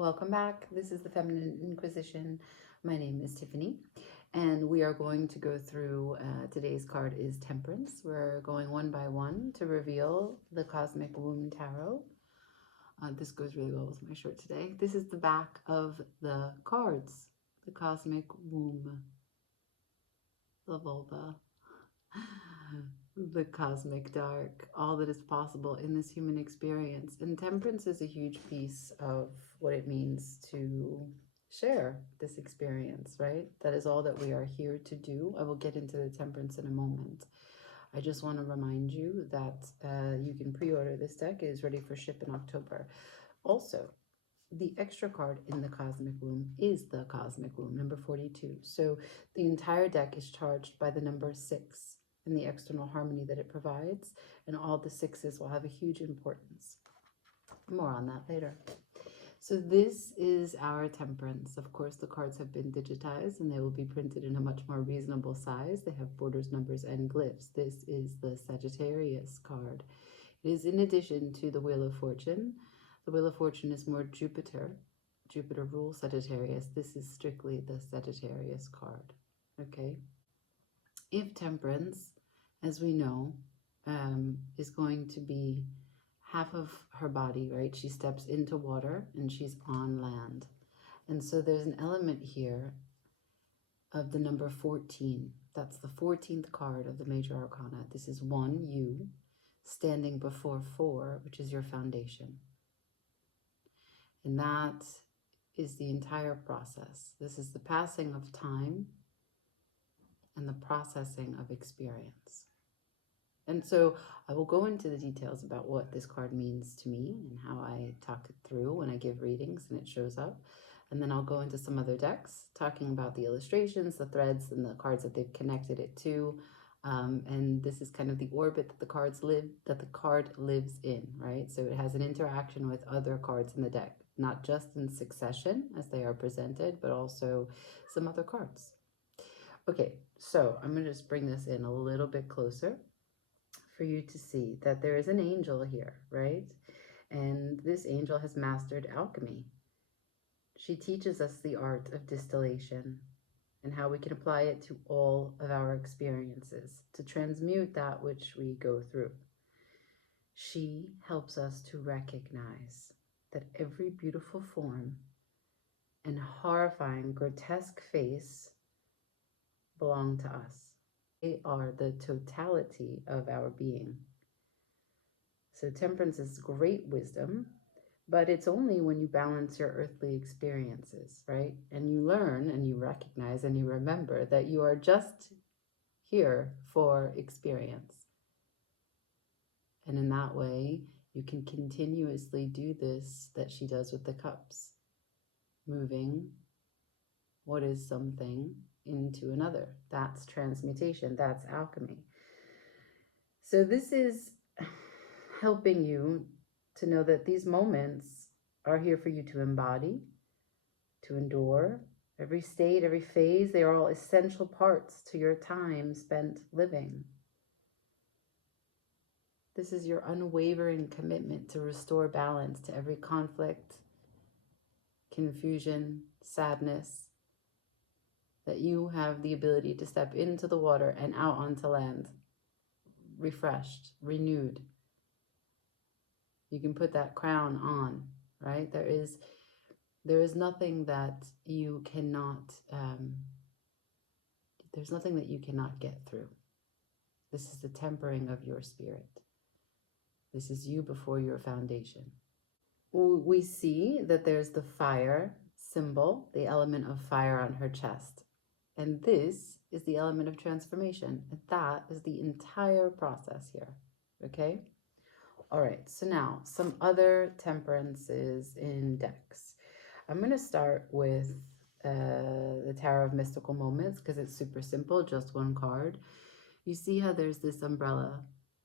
Welcome back. This is the Feminine Inquisition. My name is Tiffany, and we are going to go through today's card is Temperance. We're going one by one to reveal the Cosmic Womb Tarot. This goes really well with my shirt today. This is the back of the cards, the Cosmic Womb, the vulva, the cosmic dark, all that is possible in this human experience. And Temperance is a huge piece of what it means to share this experience, right? That is all that we are here to do. I will get into the Temperance in a moment. I just want to remind you that you can pre-order this deck. It is ready for ship in October. Also, the extra card in the Cosmic Womb is the Cosmic Womb, number 42. So the entire deck is charged by the number 6 and the external harmony that it provides, and all the 6s will have a huge importance. More on that later. So this is our Temperance. Of course, the cards have been digitized and they will be printed in a much more reasonable size. They have borders, numbers, and glyphs. This is the Sagittarius card. It is in addition to the Wheel of Fortune. The Wheel of Fortune is more Jupiter. Jupiter rules Sagittarius. This is strictly the Sagittarius card. Okay. If Temperance, as we know, is going to be half of her body, right? She steps into water and she's on land. And so there's an element here of the number 14. That's the 14th card of the Major Arcana. This is 1, you, standing before 4, which is your foundation. And that is the entire process. This is the passing of time and the processing of experience. And so I will go into the details about what this card means to me and how I talk it through when I give readings and it shows up. And then I'll go into some other decks talking about the illustrations, the threads, and the cards that they've connected it to. And this is kind of the orbit that the card lives in, right? So it has an interaction with other cards in the deck, not just in succession as they are presented, but also some other cards. Okay, so I'm going to just bring this in a little bit closer for you to see that there is an angel here, right? And this angel has mastered alchemy. She teaches us the art of distillation and how we can apply it to all of our experiences to transmute that which we go through. She helps us to recognize that every beautiful form and horrifying, grotesque face belong to us. They are the totality of our being. So Temperance is great wisdom, but it's only when you balance your earthly experiences, right? And you learn and you recognize and you remember that you are just here for experience. And in that way, you can continuously do this that she does with the cups, moving what is something into another. That's transmutation. That's alchemy. So this is helping you to know that these moments are here for you to embody, to endure. Every state, every phase, they are all essential parts to your time spent living. This is your unwavering commitment to restore balance to every conflict, confusion, sadness, that you have the ability to step into the water and out onto land, refreshed, renewed. You can put that crown on, right? There is nothing that you cannot, there's nothing that you cannot get through. This is the tempering of your spirit. This is you before your foundation. We see that there's the fire symbol, the element of fire on her chest. And this is the element of transformation. And that is the entire process here, okay? All right, so now some other temperances in decks. I'm going to start with the Tower of Mystical Moments because it's super simple, just one card. You see how there's this umbrella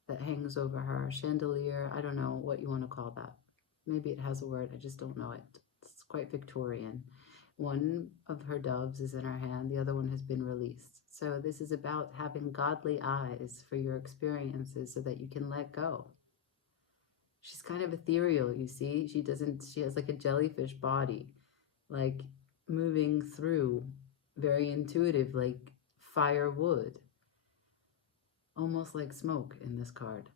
that hangs over her, chandelier, I don't know what you want to call that. Maybe it has a word, I just don't know it. It's quite Victorian. One of her doves is in her hand, the other one has been released. So this is about having godly eyes for your experiences so that you can let go. She's kind of ethereal, you see. She has like a jellyfish body, like moving through, very intuitive, like firewood, almost like smoke in this card.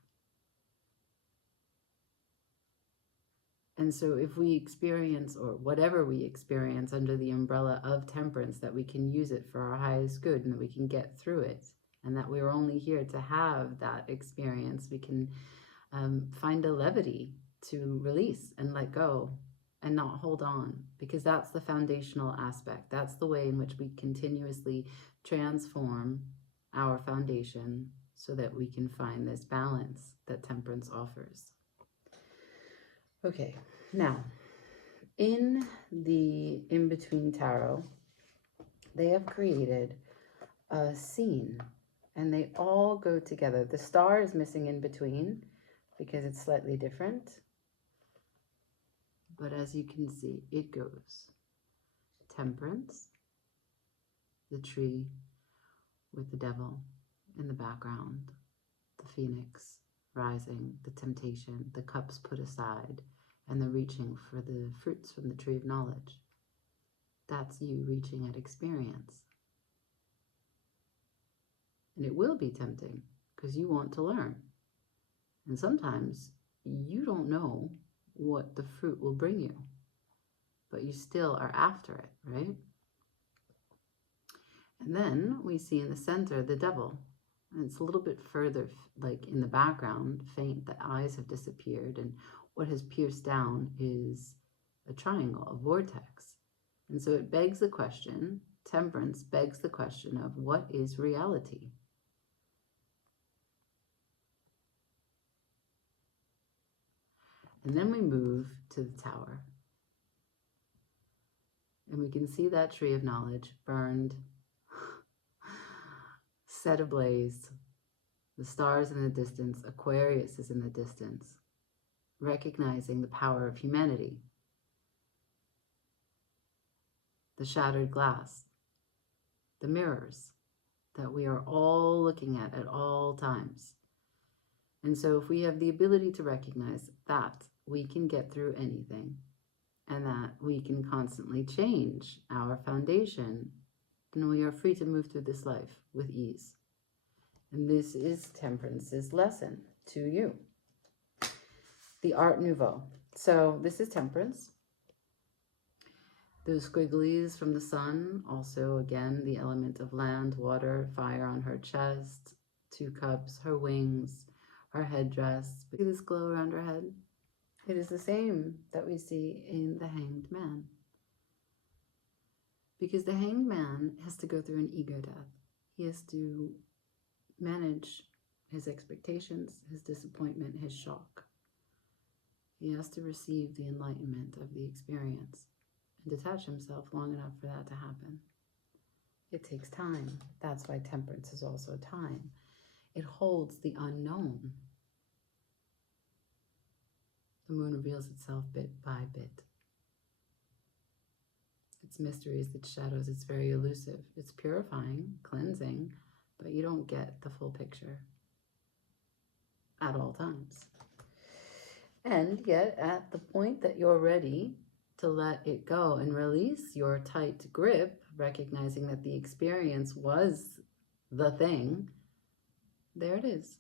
And so if we experience, or whatever we experience under the umbrella of temperance, that we can use it for our highest good and that we can get through it, and that we're only here to have that experience, we can find a levity to release and let go and not hold on, because that's the foundational aspect. That's the way in which we continuously transform our foundation so that we can find this balance that temperance offers. Okay, now in the In-Between Tarot, they have created a scene and they all go together. The star is missing in between because it's slightly different. But as you can see, it goes Temperance, the tree with the devil in the background, the phoenix rising, the temptation, the cups put aside, and the reaching for the fruits from the tree of knowledge. That's you reaching at experience. And it will be tempting because you want to learn. And sometimes you don't know what the fruit will bring you, but you still are after it, right? And then we see in the center the devil. And it's a little bit further, like in the background, faint. The eyes have disappeared, and what has pierced down is a triangle, a vortex. And so it begs the question, Temperance begs the question of what is reality? And then we move to the Tower. And we can see that tree of knowledge burned, set ablaze. The stars in the distance, Aquarius is in the distance, recognizing the power of humanity. The shattered glass, the mirrors that we are all looking at all times. And so if we have the ability to recognize that we can get through anything and that we can constantly change our foundation, then we are free to move through this life with ease. And this is Temperance's lesson to you. The Art Nouveau. So this is Temperance. Those squigglies from the sun, also again the element of land, water, fire on her chest, 2 cups, her wings, her headdress. See this glow around her head? It is the same that we see in the Hanged Man. Because the Hanged Man has to go through an ego death. He has to manage his expectations, his disappointment, his shock. He has to receive the enlightenment of the experience and detach himself long enough for that to happen. It takes time. That's why Temperance is also time. It holds the unknown. The moon reveals itself bit by bit. It's mysteries, it's shadows, it's very elusive. It's purifying, cleansing, but you don't get the full picture at all times. And yet, at the point that you're ready to let it go and release your tight grip, recognizing that the experience was the thing, there it is,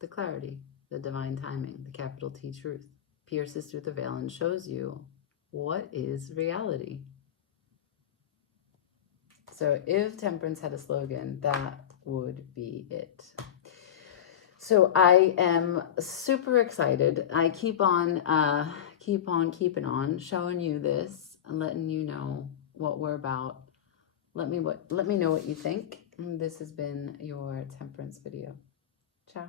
the clarity, the divine timing, the capital T truth, pierces through the veil and shows you what is reality. So if Temperance had a slogan, that would be it. So I am super excited. I keep on keeping on, showing you this and letting you know what we're about. Let me know what you think. This has been your Temperance video. Ciao.